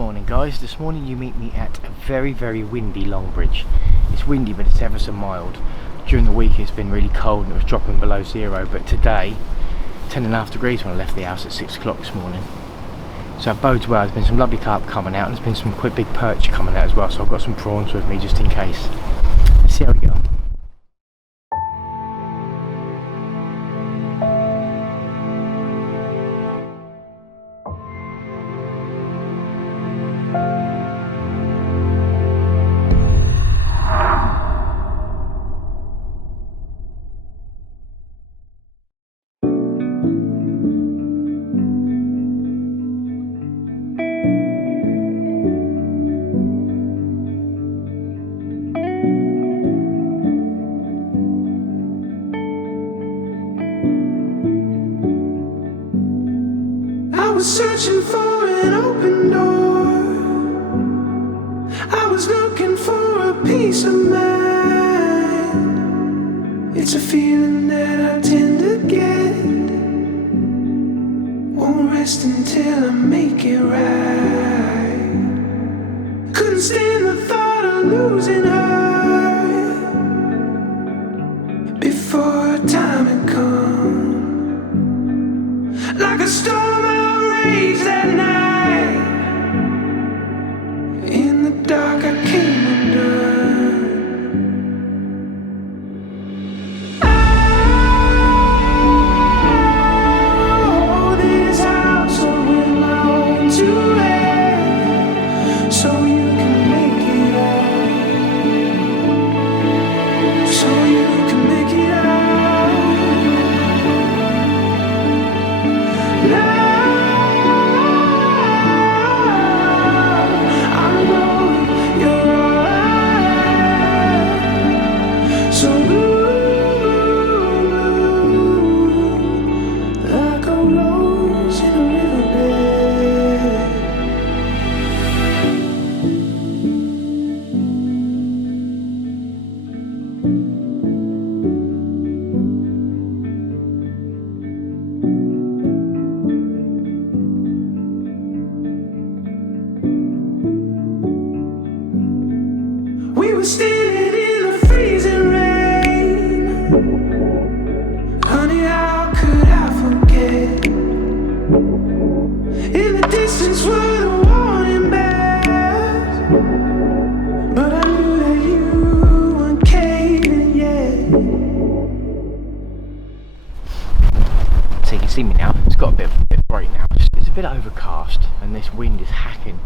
Morning guys, this morning you meet me at a very windy Longbridge. It's windy but it's ever so mild. During the week it's been really cold and it was dropping below zero, but today 10.5 degrees when I left the house at 6 o'clock this morning. So it bodes well. There's been some lovely carp coming out and there's been some quite big perch coming out as well, so I've got some prawns with me just in case. Let's see how we go. Searching for an open door. I was looking for a peace of mind. It's a feeling that I tend to get. Won't rest until I make it right. Couldn't stand the thought of losing her before time had come. Like a storm that night, in the dark I came undone. Oh, this house with my own two hands, so you can make it out, so you can make it out. Now standing in the freezing rain. Honey, how could I forget? In the distance were the warning bells, but I knew that you weren't caving yet. So you can see me now. It's got a bit bright now. It's a bit overcast and this wind is hacking.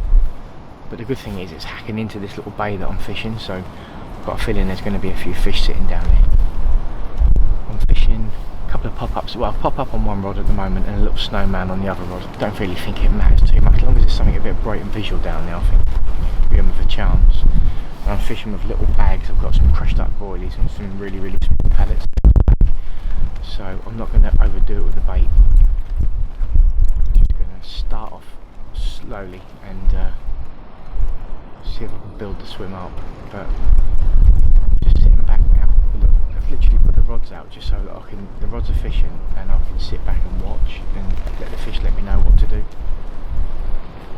But the good thing is it's hacking into this little bay that I'm fishing, so I've got a feeling there's going to be a few fish sitting down there. I'm fishing a couple of pop-ups, well, a pop-up on one rod at the moment and a little snowman on the other rod. I don't really think it matters too much, as long as there's something a bit bright and visual down there. I think you're in with a chance. And I'm fishing with little bags. I've got some crushed up boilies and some really small pellets, so I'm not going to overdo it with the bait. Just going to start off slowly and see if I can build the swim up, but just sitting back now. Look, I've literally put the rods out just so that the rods are fishing and I can sit back and watch and let the fish let me know what to do.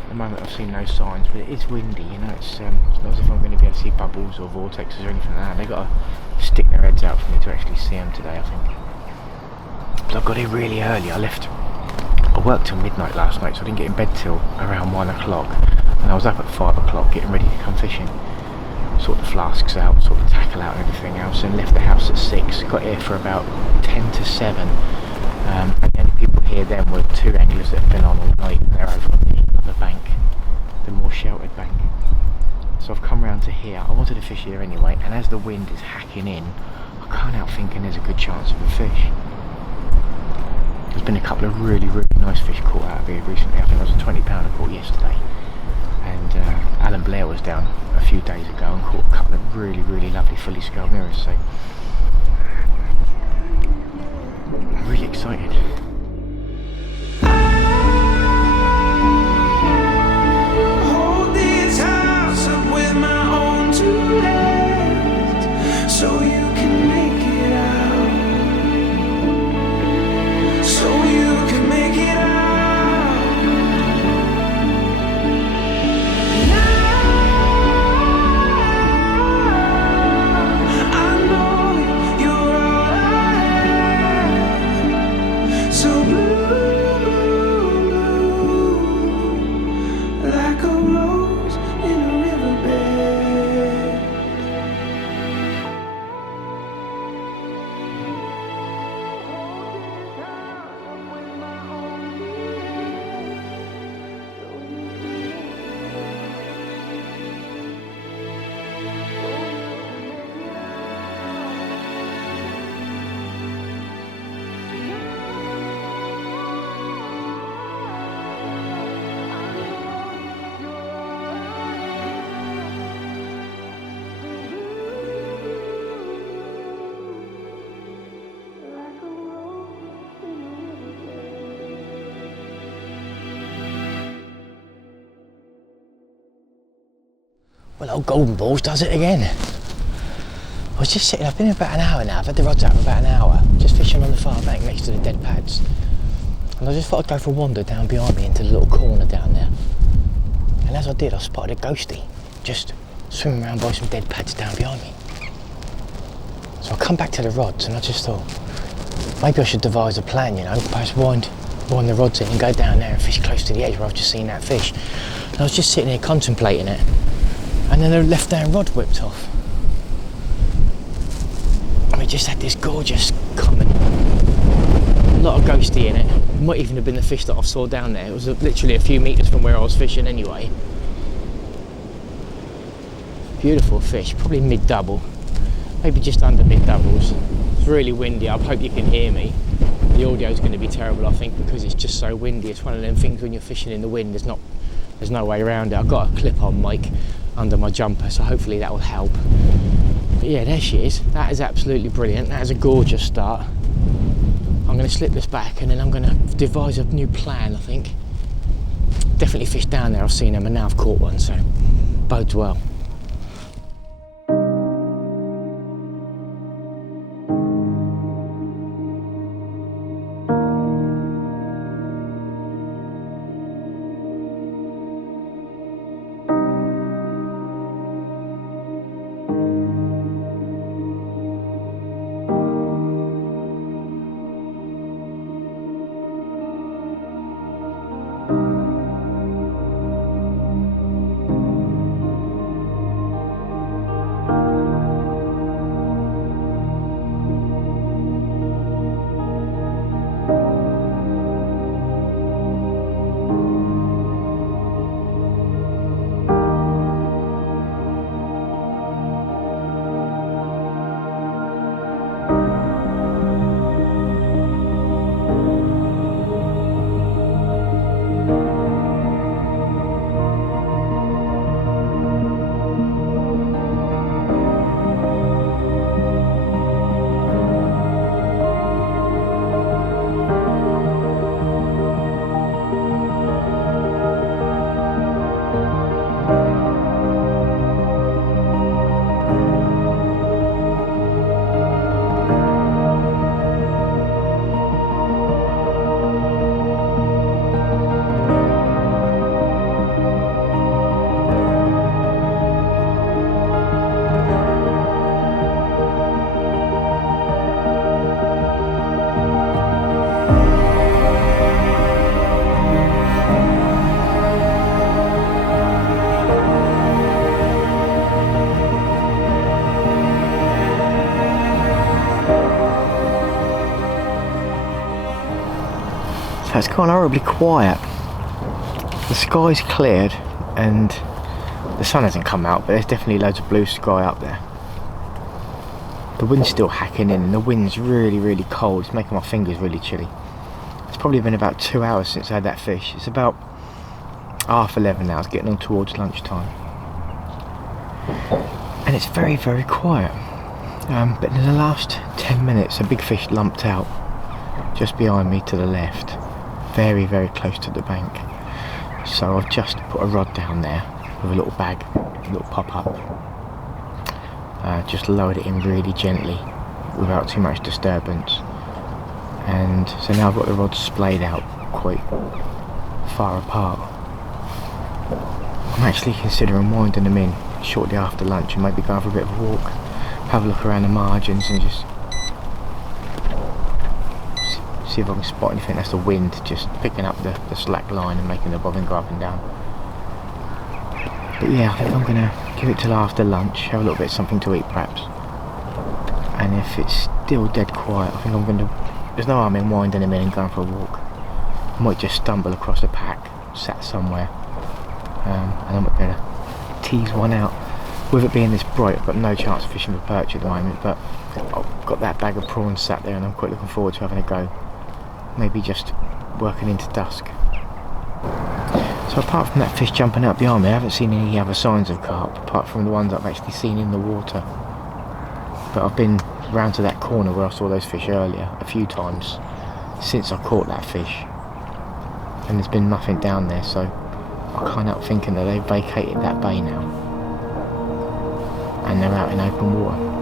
At the moment I've seen no signs, but it is windy, you know, it's not as if I'm going to be able to see bubbles or vortexes or anything like that. They've got to stick their heads out for me to actually see them today, I think. But I got here really early. I worked till midnight last night, so I didn't get in bed till around 1 o'clock. And I was up at 5 o'clock getting ready to come fishing. Sort the flasks out, sort the tackle out and everything else, and left the house at 6. Got here for about 10 to 7. And the only people here then were two anglers that had been on all night, and they're over on the other bank, the more sheltered bank. So I've come round to here. I wanted to fish here anyway, and as the wind is hacking in, I can't help thinking there's a good chance of a fish. There's been a couple of really nice fish caught out of here recently. I think there was a 20-pounder caught yesterday. And Alan Blair was down a few days ago and caught a couple of really lovely fully scaled mirrors, so I'm really excited. Hold this house up with my own two hands, so you can make it out, so you can make it out. Well, old golden balls does it again. I was just sitting, I've been here about an hour now, I've had the rods out for about an hour, just fishing on the far bank next to the dead pads. And I just thought I'd go for a wander down behind me into the little corner down there. And as I did, I spotted a ghostie, just swimming around by some dead pads down behind me. So I come back to the rods and I just thought, maybe I should devise a plan, you know, perhaps wind the rods in and go down there and fish close to the edge where I've just seen that fish. And I was just sitting here contemplating it, and then the left hand rod whipped off. And we just had this gorgeous comment. A lot of ghostie in it. It might even have been the fish that I saw down there. It was literally a few metres from where I was fishing anyway. Beautiful fish, probably mid-double. Maybe just under mid-doubles. It's really windy, I hope you can hear me. The audio is going to be terrible, I think, because it's just so windy. It's one of them things when you're fishing in the wind, there's no way around it. I've got a clip-on mic under my jumper, so hopefully that will help. But yeah, there she is. That is absolutely brilliant. That is a gorgeous start. I'm going to slip this back and then I'm going to devise a new plan, I think. Definitely fish down there, I've seen them, and now I've caught one, so bodes well. It's gone horribly quiet. The sky's cleared and the sun hasn't come out, but there's definitely loads of blue sky up there. The wind's still hacking in and the wind's really, really cold. It's making my fingers really chilly. It's probably been about 2 hours since I had that fish. It's about 11:30 now. It's getting on towards lunchtime. And it's very, very quiet. But in the last 10 minutes, a big fish lumped out just behind me to the left. Very, very close to the bank. So I've just put a rod down there with a little bag, a little pop-up. Just lowered it in really gently without too much disturbance. And so now I've got the rods splayed out quite far apart. I'm actually considering winding them in shortly after lunch and maybe going for a bit of a walk, have a look around the margins and just see if I can spot anything. That's the wind just picking up the slack line and making the bobbin go up and down. But yeah, I think I'm going to give it till after lunch, have a little bit of something to eat perhaps. And if it's still dead quiet, I think I'm going to, there's no harm in winding him in and going for a walk. I might just stumble across a pack, sat somewhere, and I might be able to tease one out. With it being this bright, I've got no chance of fishing for perch at the moment, but I've got that bag of prawns sat there and I'm quite looking forward to having a go. Maybe just working into dusk. So apart from that fish jumping out behind me, I haven't seen any other signs of carp, apart from the ones I've actually seen in the water. But I've been round to that corner where I saw those fish earlier a few times since I caught that fish. And there's been nothing down there, so I can't help thinking that they've vacated that bay now. and they're out in open water.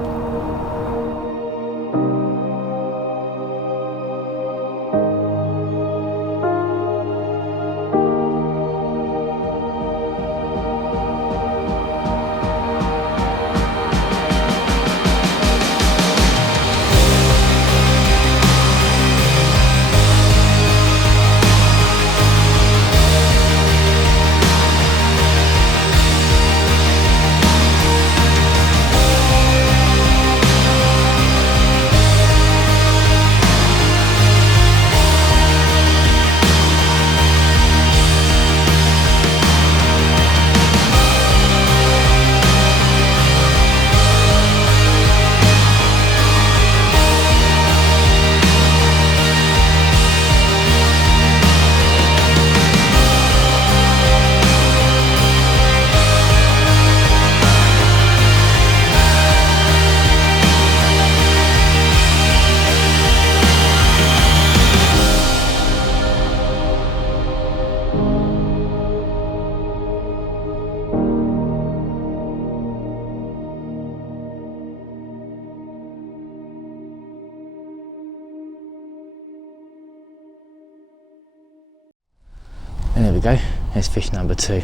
And there we go, there's fish number 2.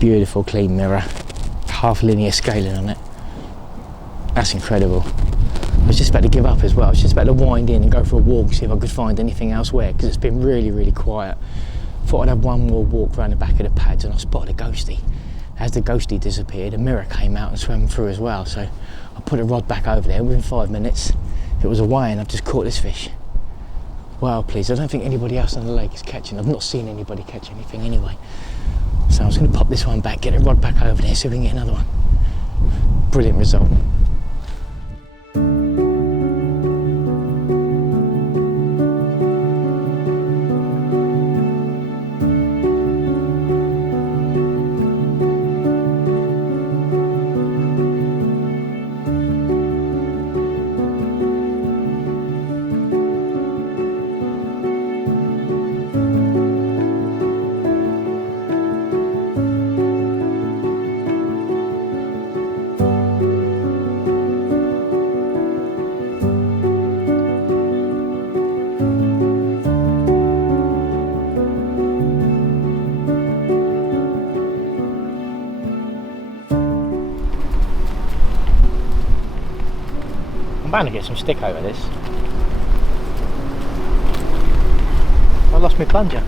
Beautiful clean mirror, half linear scaling on it. That's incredible. I was just about to give up as well. I was just about to wind in and go for a walk, see if I could find anything elsewhere, because it's been really, really quiet. Thought I'd have one more walk around the back of the pads, and I spotted a ghostie. As the ghostie disappeared, a mirror came out and swam through as well. So I put a rod back over there. Within 5 minutes, it was away, and I've just caught this fish. Wow, please. I don't think anybody else on the lake is catching. I've not seen anybody catch anything anyway. So I was going to pop this one back, get a rod back over there, see if we can get another one. Brilliant result. I'm bound to get some stick over this. I lost my plunger.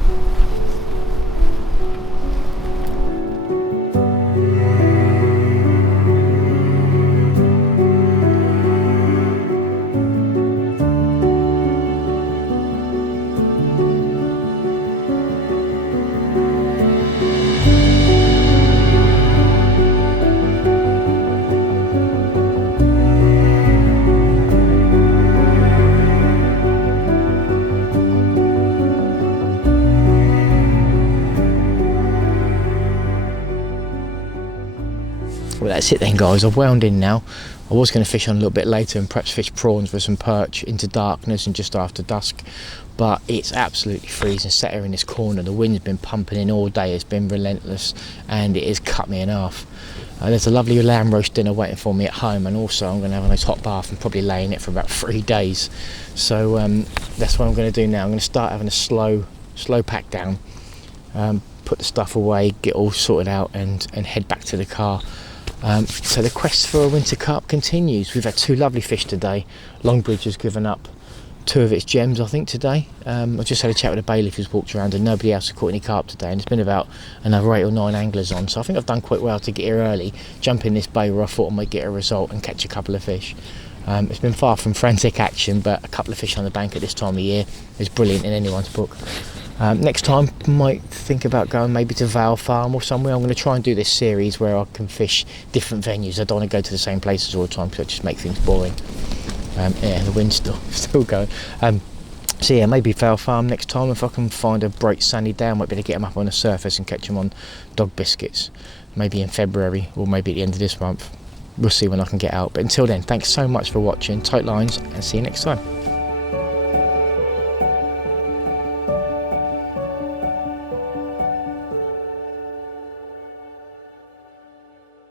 Well, that's it then, guys. I've wound in now. I was going to fish on a little bit later and perhaps fish prawns with some perch into darkness and just after dusk, but it's absolutely freezing. Sat here in this corner, the wind's been pumping in all day, it's been relentless, and it has cut me in half. There's a lovely lamb roast dinner waiting for me at home, and also I'm going to have a nice hot bath and probably lay in it for about 3 days. So that's what I'm going to do now. I'm going to start having a slow pack down, put the stuff away, get all sorted out, and head back to the car. So the quest for a winter carp continues. We've had 2 lovely fish today. Longbridge has given up 2 of its gems, I think, today. I just had a chat with a bailiff who's walked around, and nobody else has caught any carp today, and there's been about another 8 or 9 anglers on, so I think I've done quite well to get here early, jump in this bay where I thought I might get a result and catch a couple of fish. It's been far from frantic action, but a couple of fish on the bank at this time of year is brilliant in anyone's book. Next time, might think about going maybe to Vale Farm or somewhere. I'm going to try and do this series where I can fish different venues. I don't want to go to the same places all the time because it just makes things boring. Yeah, the wind's still going. So yeah, maybe Vale Farm next time. If I can find a bright sunny day, I might be able to get them up on the surface and catch them on dog biscuits. Maybe in February or maybe at the end of this month. We'll see when I can get out. But until then, thanks so much for watching. Tight lines, and see you next time.